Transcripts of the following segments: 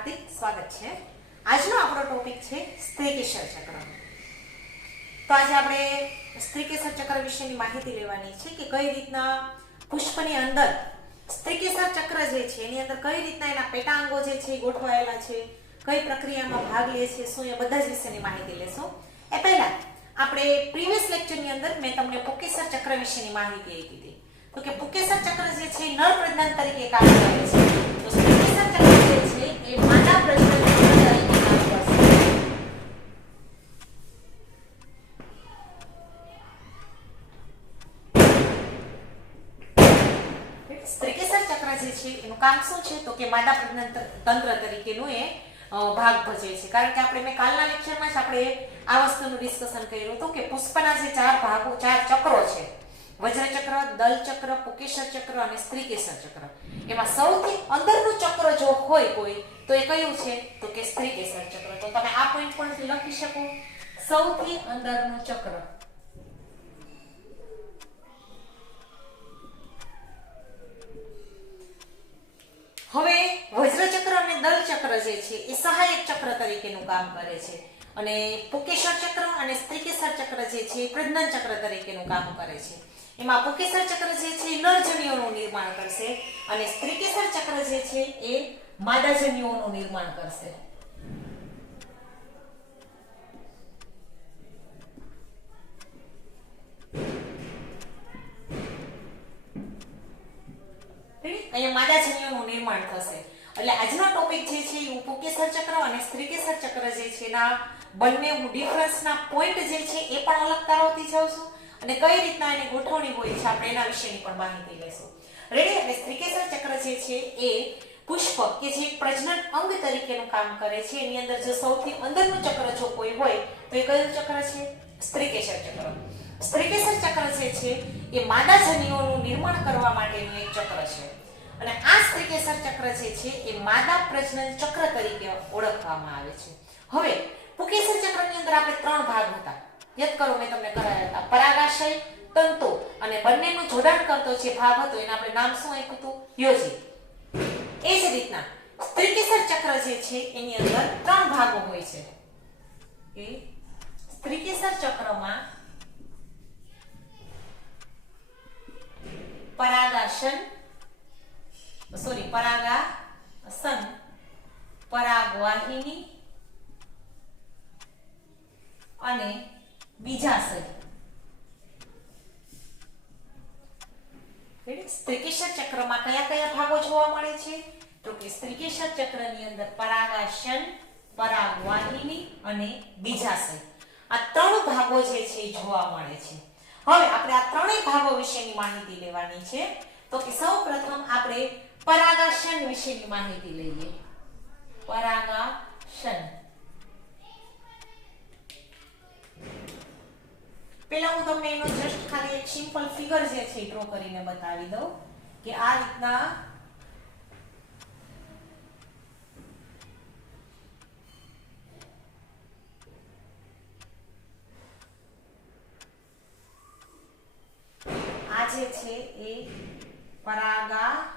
हार्दिक स्वागत है। આજનો આપણો ટોપિક છે સ્ત્રીકેસર ચક્ર। તો આજે આપણે સ્ત્રીકેસર ચક્ર વિશેની માહિતી લેવાની છે કે કઈ રીતના પુષ્પની અંદર સ્ત્રીકેસર ચક્ર જે છે એની અંદર કઈ રીતના એના પેટાંગો જે છે ગોઠવાયેલા છે, કઈ પ્રક્રિયામાં ભાગ લે છે, શું એ બધા જ વિશેની માહિતી લેશું। એ પહેલા આપણે પ્રીવિયસ લેક્ચરની અંદર મેં તમને પુકેસર ચક્ર વિશેની માહિતી આપી હતી। તો કે પુકેસર ચક્ર જે છે નર પ્રજનન તરીકે કામ કરે છે, તો સ્ત્રીકેસર ચક્ર જે છે એ માદા પ્રજનન ચક્ર તરીકે કામ કરશે। સ્ત્રીકેસર ચક્ર જે છે એનું કામ શું છે તો કે માદા પ્રજનન તંત્ર તરીકેનું એ ભાગ ભજવે છે। કારણ કે આપણે મેં કાલના લેક્ચરમાં જ આપણે આ વસ્તુનું ડિસ્કશન કર્યું હતું કે પુષ્પના જે ચાર ભાગો, ચાર ચક્રો છે, વજ્રચક્ર, દલચક્ર, પુકેસર ચક્ર અને સ્ત્રીકેસર ચક્ર, એમાં સૌથી અંદરનું ચક્ર જો હોય કોઈ તો એ કયું છે તો કે સ્ત્રીકેસર ચક્ર। તો તમે આ પોઈન્ટ પણ લખી શકો, સૌથી અંદરનું ચક્ર। હવે વજ્રચક્ર અને દલચક્ર જે છે એ સહાયક ચક્ર તરીકેનું કામ કરે છે અને પુકેસર ચક્ર અને સ્ત્રીકેસર ચક્ર જે છે એ પ્રજનન ચક્ર તરીકેનું કામ કરે છે। એમાં પુકેસર ચક્ર જે છે નરજન્યુઓનું નિર્માણ કરશે અને સ્ત્રીકેસર ચક્ર જે છે એ માદાજન્યુઓનું નિર્માણ કરશે। અહીંયા માદાજન્યુઓનું નિર્માણ થશે। એટલે આજનો ટોપિક જે છે એ પુકેસર ચક્ર અને સ્ત્રીકેસર ચક્ર જે છે એના બંને ડિફરન્સના પોઈન્ટ જે છે એ પણ અલગ કરાવતી જાઉં અને કઈ રીતના એની ગોઠવણી હોય છે આપણે એના વિશેની પણ માહિતી લેશું। રેડી? એટલે સ્ત્રીકેસર ચક્ર જે છે એ પુષ્પ કે જે પ્રજનન અંગ તરીકેનું કામ કરે છે, એની અંદર જો સૌથી અંદરનું ચક્ર જો કોઈ હોય તો એ કયું ચક્ર છે? સ્ત્રીકેસર ચક્ર। સ્ત્રીકેસર ચક્ર જે છે એ માદાજન્યુઓનું નિર્માણ કરવા માટેનું એક ચક્ર છે અને આ સ્ત્રીકેસર ચક્ર જે છે એ માદા પ્રજનન ચક્ર તરીકે ઓળખવામાં આવે છે। હવે પુકેસર ચક્રની અંદર આપણે ત્રણ ભાગ હતા, યાદ કરો મેં તમને કરાયા હતા, પરાગાશય, તંતુ અને બંનેનું જોડાણ કરતો જે ભાગ હતો એને આપણે નામ શું આપ્યું હતું? યોજી। એ જ રીતના સ્ત્રીકેસર ચક્ર જે છે એની અંદર ત્રણ ભાગો હોય છે કે સ્ત્રીકેસર ચક્રમાં પરાગાસન, પરાગવાહિની અને બીજાશય। સ્ત્રીકેસર ચક્રમાં કયા કયા ભાગો જોવા મળે છે તો કે સ્ત્રીકેસર ચક્રની અંદર પરાગાસન, પરાગવાહિની અને બીજાશય, આ ત્રણ ભાગો જે છે એ જોવા મળે છે। હવે આપણે આ ત્રણેય ભાગો વિશેની માહિતી લેવાની છે। તો કે સૌપ્રથમ આપણે પરાગાસન વિશેની માહિતી લઈએ। પરાગાસન, પહેલા હું તમને એનો જસ્ટ ખાલી એક સિમ્પલ ફિગર જે છે ડ્રો કરીને બતાવી દઉં કે આ રીતના આ જે છે એ પરાગાસન,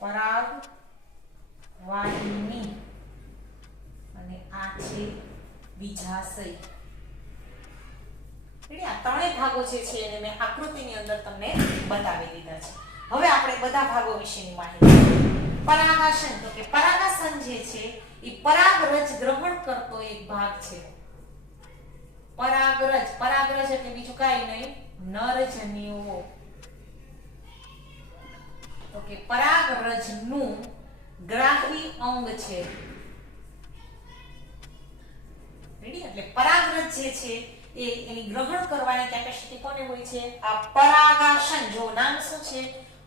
પરાગવાહિની અને આ છે બીજાશય। એટલે આ ત્રણેય ભાગો જે છે એને મેં આકૃતિની અંદર તમને બતાવી દીધા છે। હવે આપણે બધા ભાગો વિશેની માહિતી। પરાગાસન, તો કે પરાગાસન જે છે એ પરાગરજ ગ્રહણ કરતો એક ભાગ છે। પરાગરજ, પરાગરજ એટલે બીજું કાંઈ નહીં, નરજન્યુઓ। તો કે પરાગરજનું ગ્રાહી અંગ છે। રેડી? એટલે પરાગરજ જે છે એ એની ગ્રહણ કરવાની કેપેસિટી કોને હોય છે? આ પરાગાસન, જો નામ શું છે?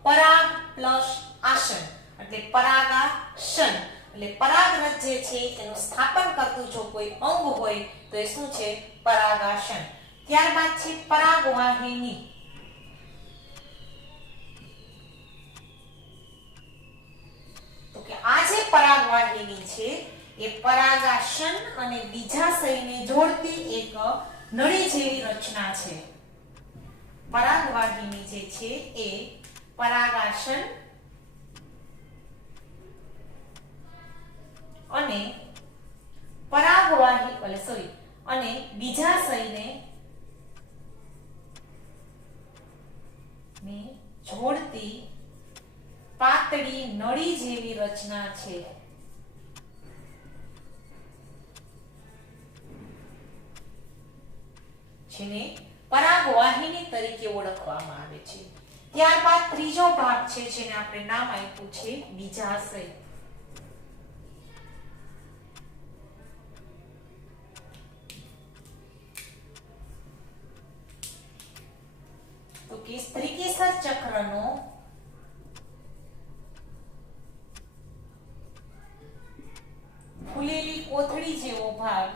પરાગ પ્લસ આસન એટલે પરાગાસન। એટલે પરાગરજ જે છે એનું સ્થાપન કરતું જો કોઈ અંગ હોય તો એ શું છે? પરાગાસન। ત્યારબાદ છે પરાગવાહિની। તો કે આ જે પરાગવાહિની છે એ પરાગાસન અને બીજાશયને જોડતી એક નળી જેવી રચના છે। પરાગવાહિની જે છે એ પરાગાસન અને પરાગવાહી એટલે સોરી અને બીજાશયને જોડતી પાતળી નળી જેવી રચના છે. જેને પરાગવાહિની તરીકે ઓળખવામાં આવે છે. ત્યારબાદ ત્રીજો ભાગ છે જેને આપણે નામ આપ્યું છે બીજાશય. તો કે સ્ત્રીકેસર ચક્રનો ફૂલેલી કોથળી જેવો ભાગ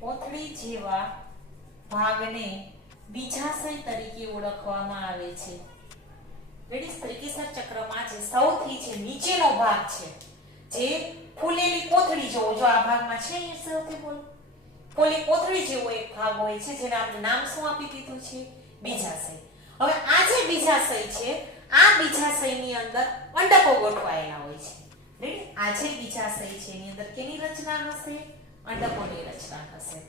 કોથળી જેવા ભાગને બીજાશય તરીકે ઓળખવામાં આવે છે. રેડી? સ્ત્રીકેસર ચક્રમાં જે સૌથી જે નીચેનો ભાગ છે, જે ફૂલેલી કોથળી જેવો, જો આ ભાગમાં છે એ સૌથી ફૂલેલી કોથળી જેવો એક ભાગ હોય છે જેને આપણે નામ શું આપી દીધું છે? બીજાશય. હવે આ જે બીજાશય છે, આ બીજાશયની અંદર અંડકો ગોઠવાયેલા હોય છે. રેડી? આ જે બીજાશય છે એની અંદર કેની રચના હશે? અંડકોની રચના હશે.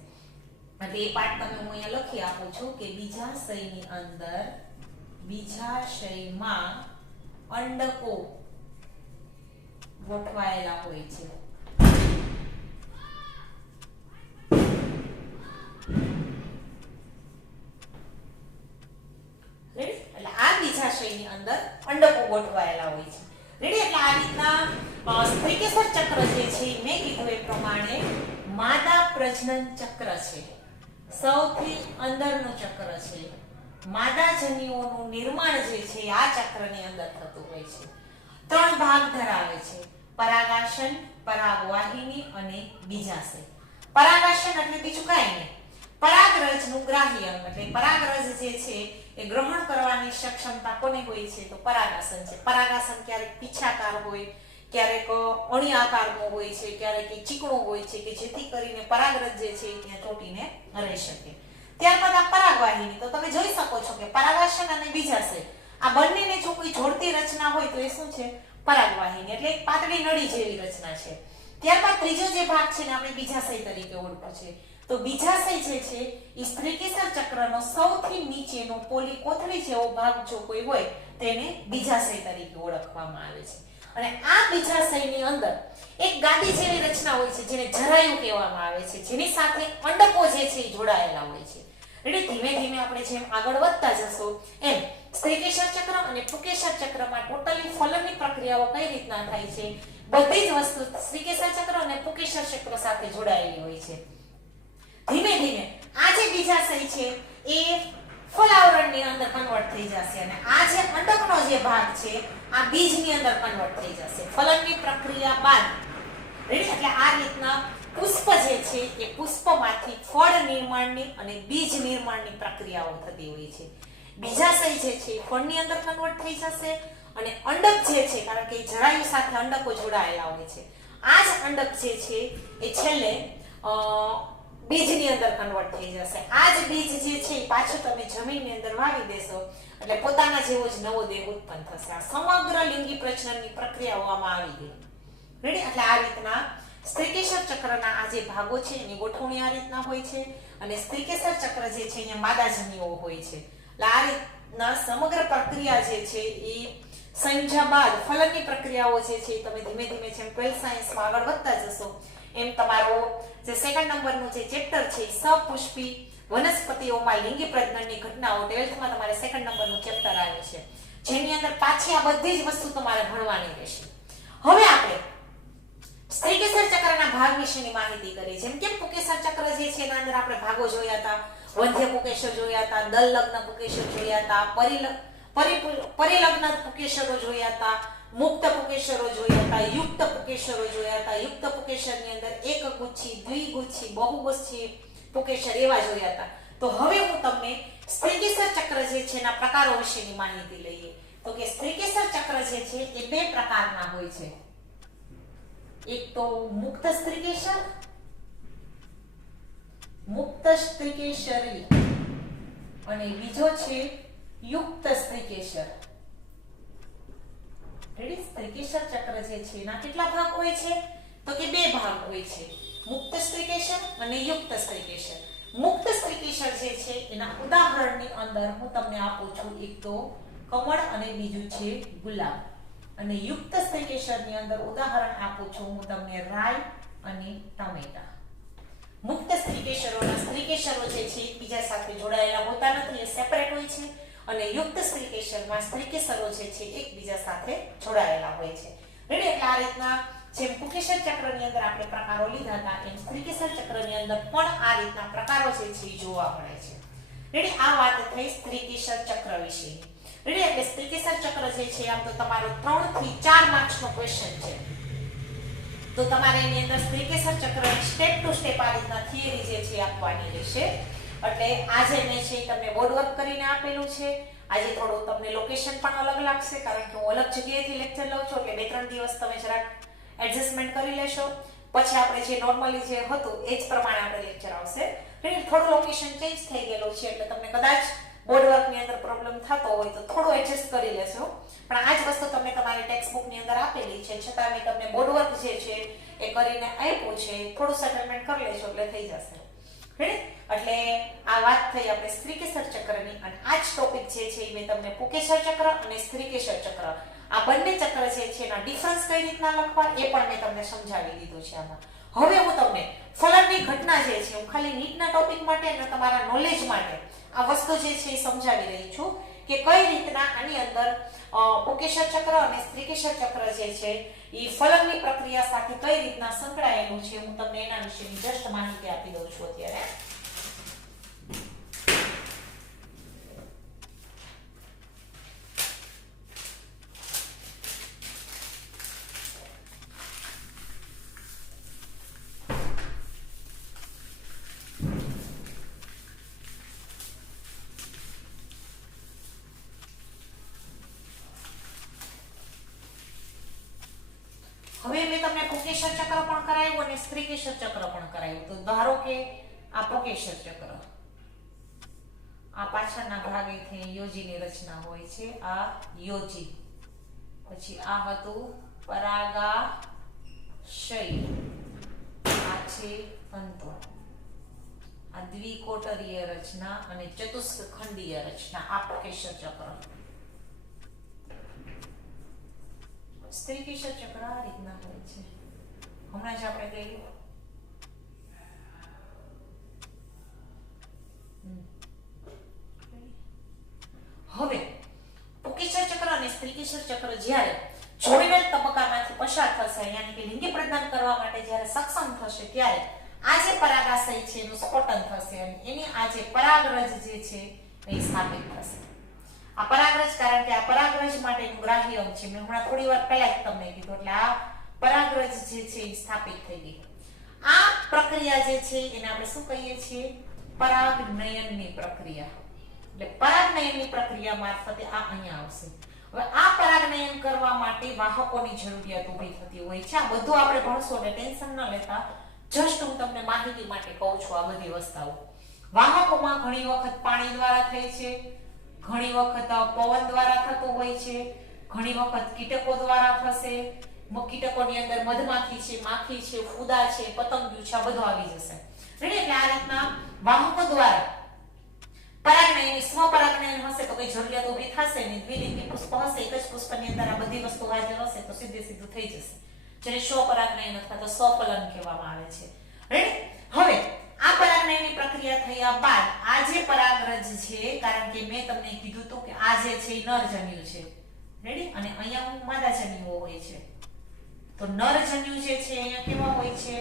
એટલે એ પાઠ તમે હું અહીંયા લખી આપું છું કે બીજાશયની અંદર બીજાશયમાં અંડકો ગોઠવાયેલા હોય છે. રેડી? એટલે આ બીજાશયની અંદર અંડકો ગોઠવાયેલા હોય છે. રેડી? એટલે આ રીતના સ્ત્રીકેસર ચક્ર જે છે મેં કીધું એ પ્રમાણે માદા પ્રજનન ચક્ર છે. સૌથી અંદરનું ચક્ર છે. માદા જન્યુઓનું નિર્માણ જે છે આ ચક્રની અંદર થતું હોય છે. 3 ભાગ ધરાવે છે: પરાગાસન, પરાગવાહિની અને બીજાશય. પરાગાસન એટલે બીજું કાંઈ નહીં, પરાગરજનું ગ્રાહી અંગ. એટલે પરાગરજ જે છે એ ગ્રહણ કરવાની સક્ષમતા કોને હોય છે? તો પરાગાસન છે. પરાગાસન ક્યારેક પીછાકાર હોય, ક્યારેક અણી આકારનો હોય છે, ક્યારેક ચીકણો હોય છે કે જેથી કરીને પરાગરજ જે છે ત્યાં ચોટીને રહી શકે. ત્યારબાદ આ પરાગવાહિની, તો તમે જોઈ શકો છો કે પરાગાસન અને બીજાશય આ બંનેને જો કોઈ જોડતી રચના હોય તો એ શું છે? પરાગવાહિની. એટલે એક પાતળી નળી જેવી રચના છે. ત્યારબાદ ત્રીજો જે ભાગ છે ને આપણે બીજાશય તરીકે ઓળખો છે. તો બીજાશય જે છે એ સ્ત્રીકેસર ચક્રનો સૌથી નીચેનો પોલી કોથળી જેવો ભાગ જો કોઈ હોય તેને બીજાશય તરીકે ઓળખવામાં આવે છે. અને આ બીજાશયની અંદર એક ગાદી જેવી રચના હોય છે જેને જરાયુ કહેવામાં આવે છે, જેની સાથે અંડકો જે છે એ જોડાયેલા હોય છે. એટલે ધીમે ધીમે આપણે જેમ આગળ વધતા જશો એમ સ્ત્રીકેસર ચક્ર અને પુંકેસર ચક્રમાં ટોટલી ફલનની પ્રક્રિયાઓ કઈ રીતના થાય છે, બધી જ વસ્તુ સ્ત્રીકેસર ચક્ર અને પુંકેસર ચક્ર સાથે જોડાયેલી હોય છે. ધીમે ધીમે આ જે બીજાશય છે એ ફલાવરણની અંદર કન્વર્ટ થઈ જશે અને આ જે અંડકનો જે ભાગ છે આ બીજની અંદર કન્વર્ટ થઈ જશે ફલનની પ્રક્રિયા બાદ. રેડી? એટલે આ રીતના પુષ્પ જે છે એ પુષ્પમાંથી ફળ નિર્માણની અને બીજ નિર્માણની પ્રક્રિયાઓ થતી હોય છે. બીજાશય જે છે ફળની અંદર કન્વર્ટ થઈ જશે અને અંડક જે છે, કારણ કે જરાયુ સાથે અંડકો જોડાયેલા હોય છે, આ જ અંડક જે છે એ છેલ્લે બીજની અંદર કન્વર્ટ થઈ જશે. આ જ બીજ જે છે પાછું તમે જમીનની અંદર વાવી દેશો એટલે પોતાના જેવો જ નવો દેહ ઉત્પન્ન થશે. આ સમગ્ર લિંગી પ્રજનનની પ્રક્રિયાઓ આમાં આવી ગઈ. રેડી? એટલે આ રીતના સ્ત્રીકેસર ચક્રના આ જે ભાગો છે એની ગોઠવણી આ રીતના હોય છે અને સ્ત્રીકેસર ચક્ર જે છે અહીંયા માદા જન્યુઓ હોય છે. એટલે આ રીતના સમગ્ર પ્રક્રિયા જે છે એ સંયોજન બાદ ફલનની પ્રક્રિયાઓ જે છે તમે ધીમે ધીમે જેમ 12th સાયન્સમાં આગળ વધતા જશો એમ તમારો જે સેકન્ડ નંબરનું જે ચેપ્ટર છે સપુષ્પી વનસ્પતિઓમાં લિંગી પ્રજનનની ઘટનાઓ 12thમાં તમારે સેકન્ડ નંબરનું ચેપ્ટર આવ્યું છે જેની અંદર પાછી આ બધી જ વસ્તુ તમારે ભણવાની રહેશે. હવે આપણે સ્ત્રીકેસર ચક્રના ભાગ વિશેની માહિતી કરી. જેમ કે પુંકેસર ચક્ર જે છે એના અંદર આપણે ભાગો જોયા હતા, વંધ્ય પુંકેસર જોયા હતા, દલલગ્ન પુંકેસર જોયા હતા, પરિલગ્ન પુંકેસરો જોયા હતા, મુક્ત પુંકેસરો જોયા હતા, યુક્ત પુંકેસરો જોયા હતા. યુક્ત પુંકેસરની અંદર એક ગુચ્છી, દ્વિગુચ્છી, બહુગુચ્છી પુંકેસર એવા જોયા હતા. તો હવે હું તમને સ્ત્રીકેસર ચક્ર જે છે એના પ્રકારો વિશેની માહિતી લઈએ. તો કે સ્ત્રીકેસર ચક્ર જે છે એ 2 પ્રકારના હોય છે. એક તો મુક્ત સ્ત્રીકેસર, મુક્ત સ્ત્રીકેસરી, અને બીજો છે યુક્ત સ્ત્રીકેસર. રેડી? સ્ત્રીકેસર ચક્ર જે છે એના કેટલા ભાગ હોય છે? તો કે બે ભાગ હોય છે, મુક્ત સ્ત્રીકેસર અને યુક્ત સ્ત્રીકેસર. મુક્ત સ્ત્રીકેસર જે છે એના ઉદાહરણની અંદર હું તમને આપું છું એક તો કમળ અને બીજું છે ગુલાબ. અને યુક્ત સ્ત્રીકેસરની અંદર ઉદાહરણ આપું છું હું તમને રાઈ અને ટમેટા. મુક્ત સ્ત્રીકેસરોના સ્ત્રીકેસરો જે છે એકબીજા સાથે જોડાયેલા હોતા નથી, એ સેપરેટ હોય છે. અને યુક્ત સ્ત્રીકેસરમાં સ્ત્રીકેસરો જે છે એકબીજા સાથે જોડાયેલા હોય છે. રેડી? એટલે આ રીતના જેમ પુકેસર ચક્રની અંદર આપણે પ્રકારો લીધા હતા એમ સ્ત્રીકેસર ચક્રની અંદર પણ આ રીતના પ્રકારો જે છે જોવા મળે છે. રેડી? આ વાત થઈ સ્ત્રીકેસર ચક્ર વિશે. રેડી? એટલે સ્ત્રીકેસર ચક્ર જે છે આમ તો તમારો 3 થી 4 માર્ક્સનો ક્વેશ્ચન છે. તો તમારે એની અંદર સ્ત્રીકેસર ચક્રની સ્ટેપ ટુ સ્ટેપ આ રીતના થિયરી જે છે આપવાની રહેશે. એટલે આજે મેં છે તમને બોર્ડ વર્ક કરીને આપેલું છે. આજે થોડું તમને લોકેશન પણ અલગ લાગશે કારણ કે હું અલગ જગ્યાએથી લેક્ચર લઉં છું, એટલે 2-3 દિવસ તમે જરાક એડજસ્ટમેન્ટ કરી લેશો. પછી આપણે જે નોર્મલી જે હતું એ જ પ્રમાણે આપણે લેક્ચર આવશે. થોડું લોકેશન ચેન્જ થઈ ગયેલું છે એટલે તમને કદાચ બોર્ડ વર્કની અંદર પ્રોબ્લેમ થતો હોય તો થોડું એડજસ્ટ કરી લેશો. પણ આ જ વસ્તુ તમને તમારી ટેક્સ્ટ બુકની અંદર આપેલી છે, છતાં મેં તમને બોર્ડ વર્ક જે છે એ કરીને આપ્યું છે. થોડું સેટલમેન્ટ કરી લેશો એટલે થઈ જશે. એટલે આ વાત થઈ આપણે સ્ત્રીકેસર ચક્રની. અને આ જ ટોપિક જે છે એ મેં તમને પુકેસર ચક્ર અને સ્ત્રીકેસર ચક્ર આ બંને ચક્ર જે છે એના ડિફરન્સ કઈ રીતના લખવા એ પણ મેં તમને સમજાવી દીધું છે આમાં. હવે હું તમને ફલનની ઘટના જે છે હું ખાલી નીટના ટોપિક માટે અને તમારા નોલેજ માટે આ વસ્તુ જે છે એ સમજાવી રહી છું કે કઈ રીતના આની અંદર પુકેસર ચક્ર અને સ્ત્રીકેસર ચક્ર જે છે એ ફલનની પ્રક્રિયા સાથે કઈ રીતના સંકળાયેલું છે હું તમને એના વિશેની જસ્ટ માહિતી આપી દઉં છું અત્યારે. હવે મેં તમને પુકેસર ચક્ર પણ કરાવ્યું અને સ્ત્રીકેસર ચક્ર પણ કરાવ્યું. તો ધારો કે આ પુકેસર ચક્ર, આ પાછળના ભાગેથી યોજીની રચના હોય છે, આ યોજી, પછી આ હતું પરાગાશય, આ છે તંતુ, આ દ્વિકોટરીય રચના અને ચતુષ્ખંડીય રચના, આ પુકેસર ચક્ર. સ્ત્રીકેસર ચક્ર આ રીતના હોય છે. હમણાં જ આપણે કહ્યું હવે પુકેસર ચક્ર અને સ્ત્રીકેસર ચક્ર જ્યારે જોડેલ તબક્કામાંથી પસાર થશે, યાની કે લિંગી પ્રદાન કરવા માટે જ્યારે સક્ષમ થશે ત્યારે આ જે પરાગાશય છે એનું સ્ફોટન થશે અને એની આ જે પરાગરજ જે છે એ સ્થાપિત થશે. આ પરાગરજ, કારણ કે આ પરાગરજ માટેનું ગ્રાહી અંગ છે, મેં હમણાં થોડી વાર પહેલા જ તમને કીધું. એટલે આ પરાગરજ જે છે એ સ્થાપિત થઈ ગઈ. આ પ્રક્રિયા જે છે એને આપણે શું કહીએ છીએ? પરાગનયનની પ્રક્રિયા. એટલે પરાગનયનની પ્રક્રિયા મારફતે આ અહીંયા આવશે. હવે આ પરાગનયન કરવા માટે વાહકોની જરૂરિયાત ઊભી થતી હોય છે. આ બધું આપણે ભણશું એટલે ટેન્શન ન લેતા, જસ્ટ હું તમને માહિતી માટે કહું છું આ બધી વસ્તુઓ. વાહકોમાં ઘણી વખત પાણી દ્વારા થાય છે, ઘણી વખત પવન દ્વારા થતો હોય છે, ઘણી વખત કીટકો દ્વારા થશે. કીટકોની અંદર મધમાખી છે, માખી છે, ફૂદા છે, પતંગિયું છે, આ બધું આવી જશે. એટલે આ રીતના વાહકો દ્વારા પરાગનયન, સ્વપરાગનયન હશે તો કઈ જરૂરિયાત ઊભી થશે નહીં. દ્વિલિંગી પુષ્પ હશે, એક જ પુષ્પની અંદર આ બધી વસ્તુ હાજર હશે તો સીધે સીધું થઈ જશે, જેને સ્વપરાગનયન અથવા તો સ્વફલન કહેવામાં આવે છે. રેડી? હવે આ પરાગનયનની પ્રક્રિયા થયા બાદ આ જે પરાગરજ છે, કારણ કે મેં તમને કીધું હતું કે આ જે છે નરજન્યુ છે. રેડી? અને અહીંયા માદાજન્યુઓ હોય છે. તો નરજન્યુ જે છે અહીંયા કેવા હોય છે?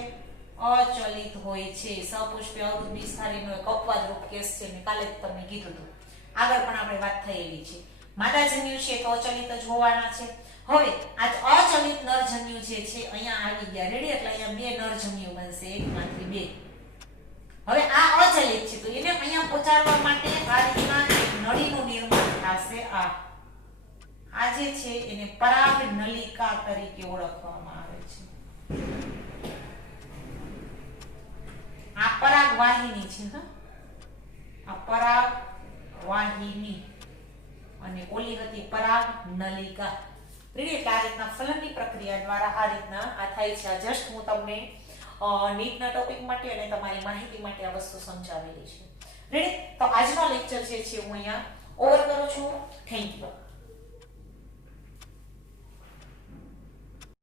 અચલિત હોય છે. સપુષ્પી અવૃત વિસ્તારીનો એક અપવાદ રૂપ કેસ છે, મેં કાલે જ તમને કીધું હતું. આગળ પણ આપણે વાત થયેલી છે. માદાજન્યુ છે તો અચલિત જ હોવાના છે. હવે આ અચલિત નરજન્યુ જે છે અહીંયા આવી ગયા. રેડી? એટલે અહીંયા બે નરજન્યુ બનશે, એકમાંથી બે. હવે આ અચલિત છે તો એને અહીંયા પહોંચાડવા માટે આ રીતના એક નળીનું નિર્માણ થશે. આ જે છે એને પરાગ નલિકા તરીકે ઓળખવામાં આવે છે. આ પરાગ વાહિની છે. આ પરાગ વાહિની અને ઓલી હતી પરાગ નલિકા. રેડી? એટલે આ રીતના ફલનની પ્રક્રિયા દ્વારા આ રીતના આ થાય છે. આ જસ્ટ હું તમને નીટના ટોપિક માટે અને તમારી માહિતી માટે આ વસ્તુ સમજાવેલી છે. રેડી? તો આજનો લેક્ચર જે છે હું અહીંયા ઓવર કરું છું. Thank you.